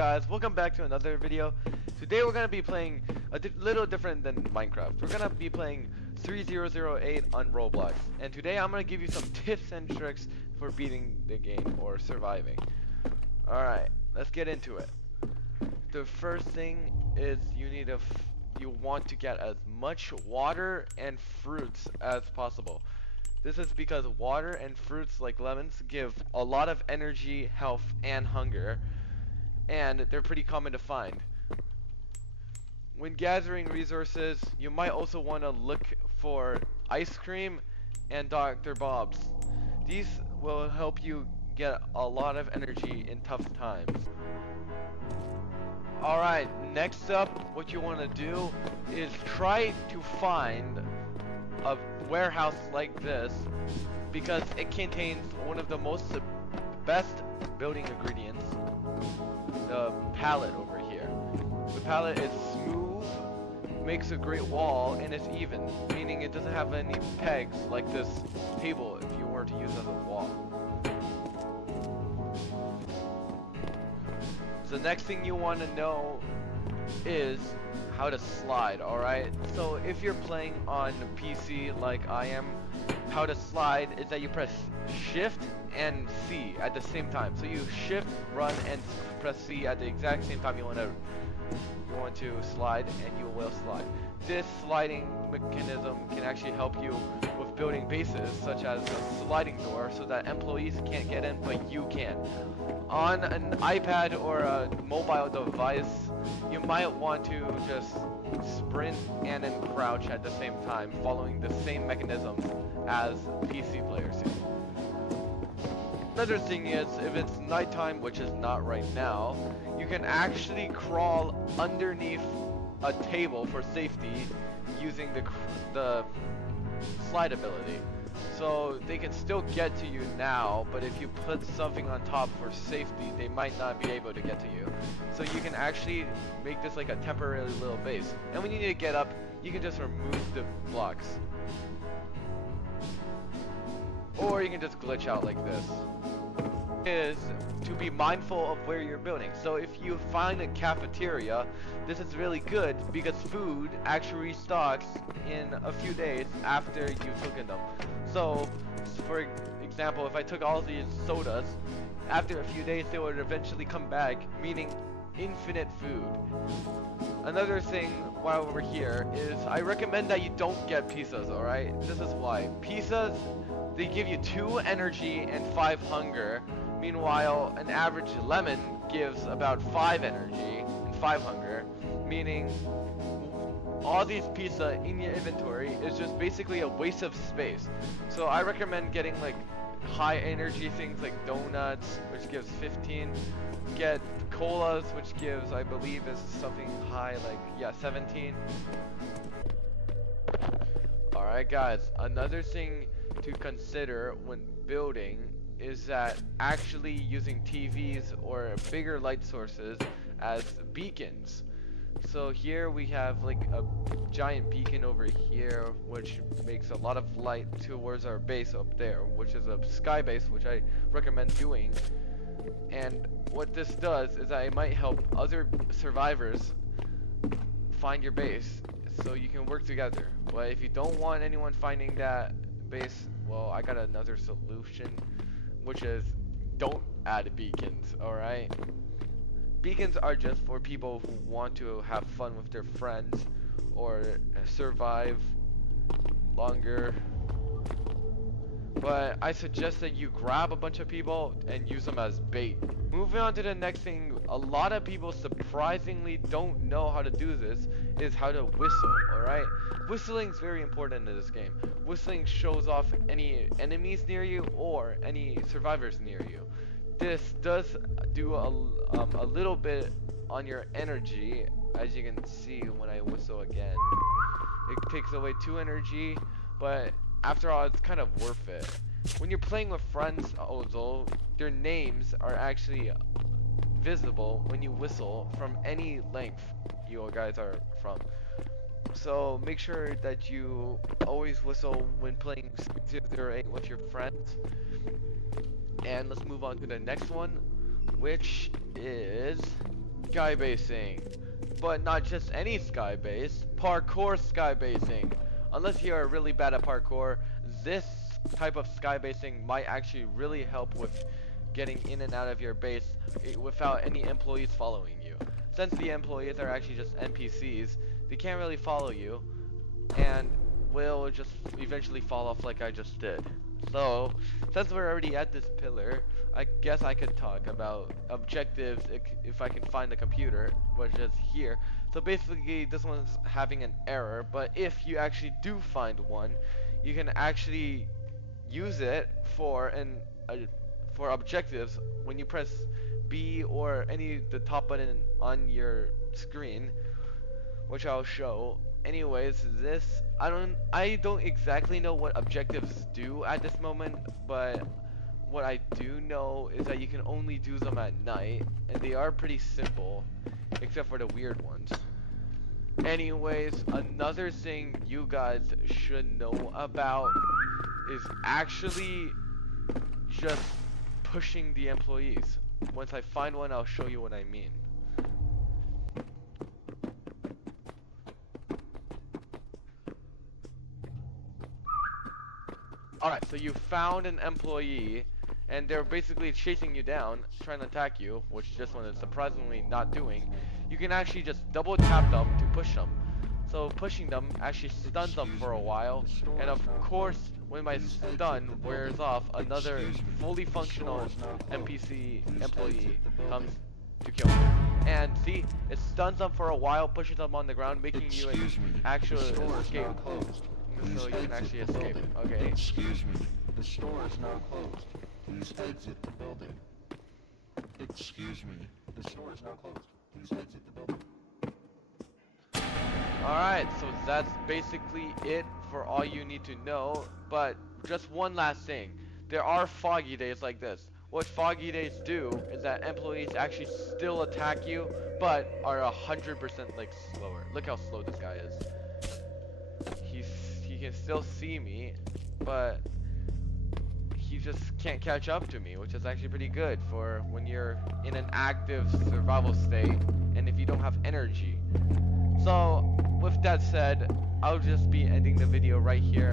Guys, welcome back to another video. Today we're gonna be playing a little different than Minecraft. We're gonna be playing 3008 on Roblox, and today I'm gonna give you some tips and tricks for beating the game or surviving. Alright, let's get into it. The first thing is you want to get as much water and fruits as possible. This is because water and fruits like lemons give a lot of energy, health, and hunger, and they're pretty common to find. When gathering resources, you might also want to look for ice cream and Dr. Bob's. These will help you get a lot of energy in tough times. Alright, next up, what you want to do is try to find a warehouse like this because it contains one of the best building ingredients, the pallet over here. The pallet is smooth, makes a great wall, and it's even, meaning it doesn't have any pegs like this table if you were to use it as a wall. So the next thing you want to know is how to slide, alright? So if you're playing on PC like I am, how to slide is that you press shift and C at the same time. So you shift, run, and press C at the exact same time you want to slide, and you will slide. This sliding mechanism can actually help you with building bases, such as a sliding door, so that employees can't get in, but you can. On an iPad or a mobile device, you might want to just sprint and then crouch at the same time, following the same mechanisms as PC players do. Another thing is, if it's nighttime, which is not right now, you can actually crawl underneath a table for safety using the slide ability. So they can still get to you now, but if you put something on top for safety, they might not be able to get to you. So you can actually make this like a temporary little base. And when you need to get up, you can just remove the blocks. Or you can just glitch out like this. Is to be mindful of where you're building. So if you find a cafeteria, this is really good because food actually restocks in a few days after you've taken them. So for example, if I took all these sodas, after a few days they would eventually come back, meaning infinite food. Another thing while we're here is I recommend that you don't get pizzas, alright? This is why. Pizzas, they give you 2 energy and 5 hunger. Meanwhile, an average lemon gives about 5 energy and 5 hunger, meaning all these pizza in your inventory is just basically a waste of space. So I recommend getting like high energy things like donuts, which gives 15. Get colas, which gives, I believe, is something high like 17. Alright guys, another thing to consider when building is that actually using TVs or bigger light sources as beacons. So here we have like a giant beacon over here, which makes a lot of light towards our base up there, which is a sky base, which I recommend doing. And what this does is that it might help other survivors find your base, so you can work together. But if you don't want anyone finding that base, well, I got another solution, which is don't add beacons, alright? Beacons are just for people who want to have fun with their friends or survive longer. But I suggest that you grab a bunch of people and use them as bait. Moving on to the next thing, a lot of people surprisingly don't know how to do this, is how to whistle, alright? Whistling is very important in this game. Whistling shows off any enemies near you or any survivors near you. This does do a little bit on your energy, as you can see when I whistle again. It takes away 2 energy, but after all, it's kind of worth it. When you're playing with friends, although, their names are actually visible when you whistle from any length you guys are from. So make sure that you always whistle when playing 008 with your friends. And let's move on to the next one, which is skybasing. But not just any skybase, parkour skybasing. Unless you are really bad at parkour, this type of skybasing might actually really help with getting in and out of your base without any employees following you. Since the employees are actually just NPCs, they can't really follow you and will just eventually fall off like I just did. So, since we're already at this pillar, I guess I could talk about objectives if I can find the computer, which is here. So basically, this one's having an error, but if you actually do find one, you can actually use it for for objectives when you press B or the top button on your screen, which I'll show. Anyways, I don't exactly know what objectives do at this moment, but what I do know is that you can only do them at night, and they are pretty simple, except for the weird ones. Anyways, another thing you guys should know about is actually just pushing the employees. Once I find one, I'll show you what I mean. Alright, so you found an employee, and they're basically chasing you down, trying to attack you, which this one is surprisingly not doing. You can actually just double tap them to push them. So pushing them actually stuns them for a while, and of course, when my stun wears off, another fully functional NPC employee comes to kill me. And see, it stuns them for a while, pushes them on the ground, making you an actual escape. So you can actually escape. Okay. Excuse me, the store is now closed. Please exit the building. Excuse me, the store is now closed. Please exit the building. Alright, so that's basically it for all you need to know. But just one last thing. There are foggy days like this. What foggy days do is that employees actually still attack you, but are 100% like slower. Look how slow this guy is. He can still see me, but he just can't catch up to me, which is actually pretty good for when you're in an active survival state and if you don't have energy. So with that said, I'll just be ending the video right here.